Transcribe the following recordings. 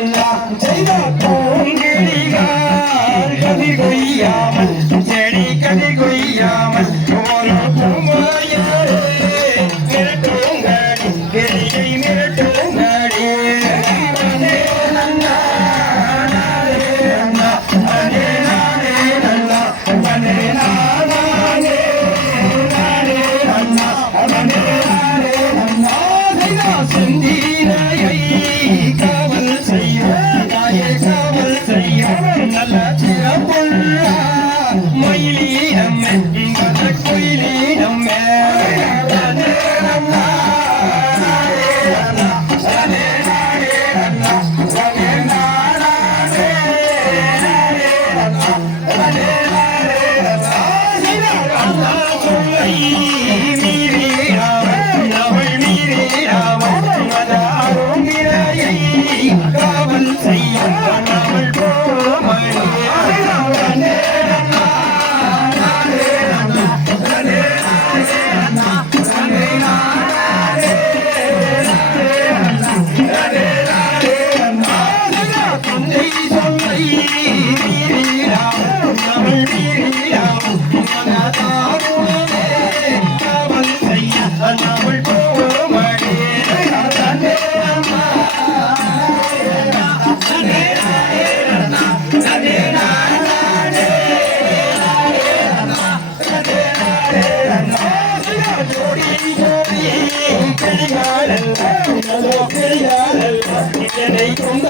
Yeah, yeah, yeah. மயிலியம் என்பதற்குள் என்னை கொண்ட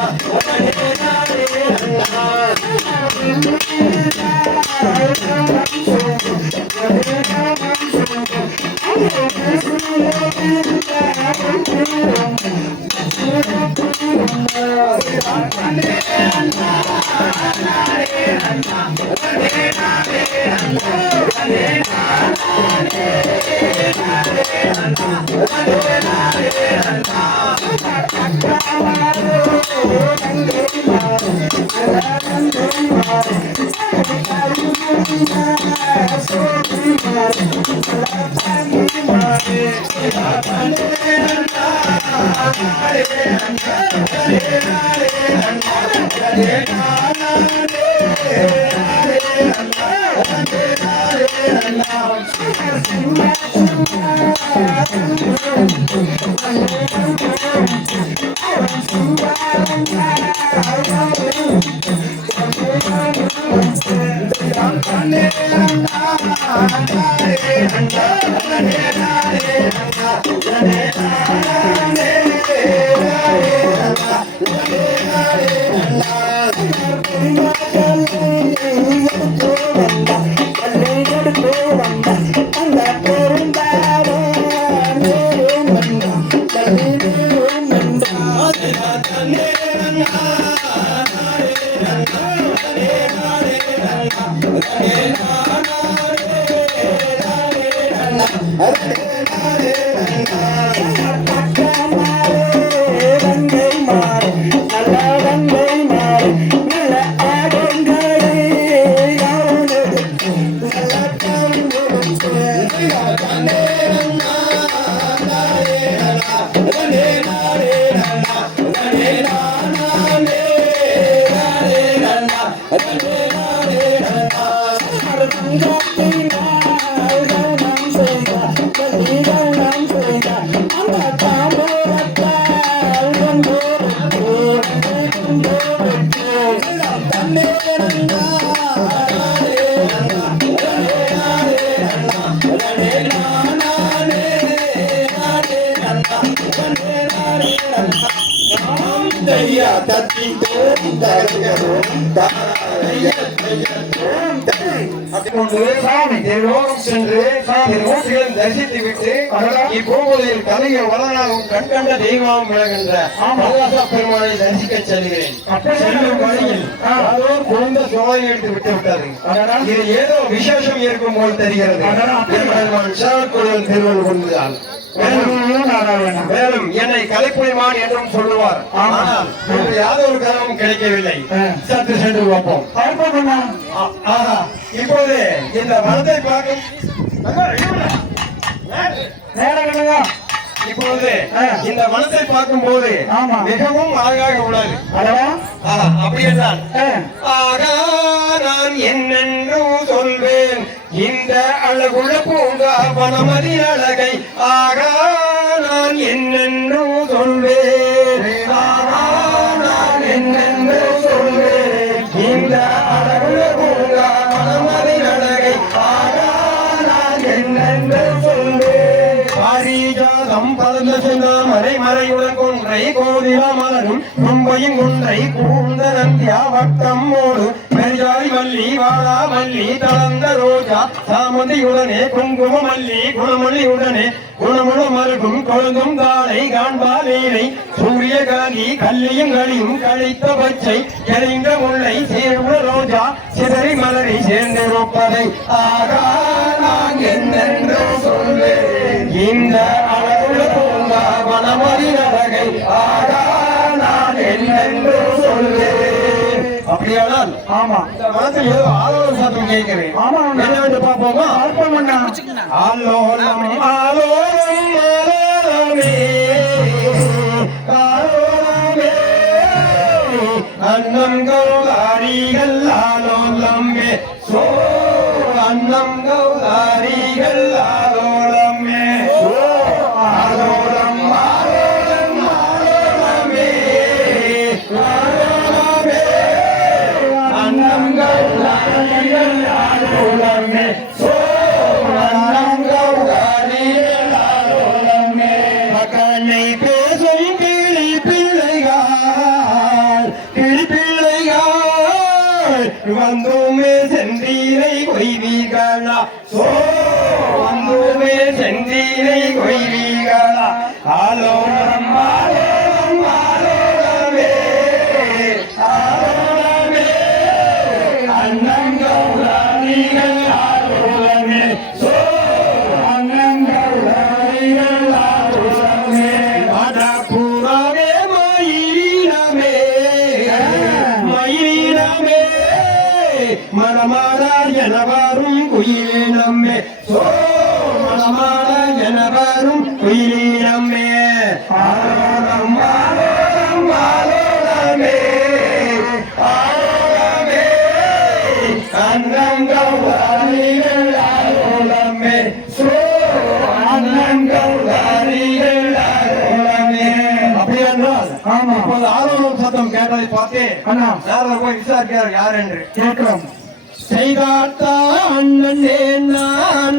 I'm அந்த பெருந்தா Thank it. தத்தின் தோம் தகதிகதோம் தாரையத்தையத்தோம் சென்று தரிசித்து விட்டு வளனாகவும் கண்கண்ட தெய்வமாகவும் விளங்குகின்ற பெருமானை தரிசிக்க செல்கிறேன் செல்லும் வழியில் எடுத்து விட்டு விட்டது இது ஏதோ விசேஷம் இருக்கும் போல் தெரிகிறது சேவற்குழல் திருவள் மேலும் என்னை கலைப்புலிமான் என்றும் சொல்லுவார். ஆனால் இன்று யாதொரு கனவும் கிடைக்கவில்லை. சற்று சென்று பார்ப்போம். இப்போது இந்த மனத்தை பார்க்கும் இப்போது இந்த மனத்தை பார்க்கும் போது மிகவும் அழகாக உள்ளது. ஆஹா, அப்படி என்றால் ஆகா நான் என்னென்று சொல்வேன். இந்த அழகுள்ள பூங்கா வனமதி அழகை ஆகா நான் என்னென்றோ பாரிஜாதம் பறந்த மறையுடன் கொன்றை கோதிலா மலரும் குன்றை கூர்ந்த நந்தியா வட்டம் மூடு பெரியாய் மல்லி வாழா மல்லி தளர்ந்த ரோஜா சாமந்தியுடனே குங்கும மல்லி குணமொழியுடனே குணமுழு மருகும் கொழுந்தும் தாளை காண்பாலேனை சூரியகாந்தி கல்லியும் களியும் கழித்த பச்சை எரிந்த முல்லை சேர்ந்த ரோஜா சிதறி மலரை சேர்ந்திருப்பதை ஆகா நான் என்னென்று சொல்வேன். இந்த வனமதி அழகை ஆகா நான் என்னென்று சொல்வேன். அப்படியானால் ஆமா. மனத்தில் ஏதோ ஆலோசனை சத்தம் கேட்கிறேன். ஆமா. என்னவென்று பார்ப்போமா? ஆலோலம் ஆலோலம் ஆலோலமே ஆலோலமே அன்னம் கௌதாரிகள் ஆலோலமே. சோ அன்னம் கௌதாரிகள் திருப்பிள்ளையார் வந்தோமே பிள்ளைகள் செந்தீரை கொய்வீர்களா சோ வந்தோமே செந்தீரை கொய்வீர்களா ஆலோலம் ஆலோலம் மனமாறார் எனவரும் நம்மே. சோ மனமாறார் எனவாரும் குயிலினமே நம்மே. ஆலோலம் ஆலோலமே ஆலோலமே அன்னங்கள் வாரிகள் சத்தம் கேட்டதை பார்த்து அண்ணா. நாரதர் போய் விசாரிக்கிறார்? யார் என்று? கேட்கிறோம். செய்தாட்டா அண்ணன் நான்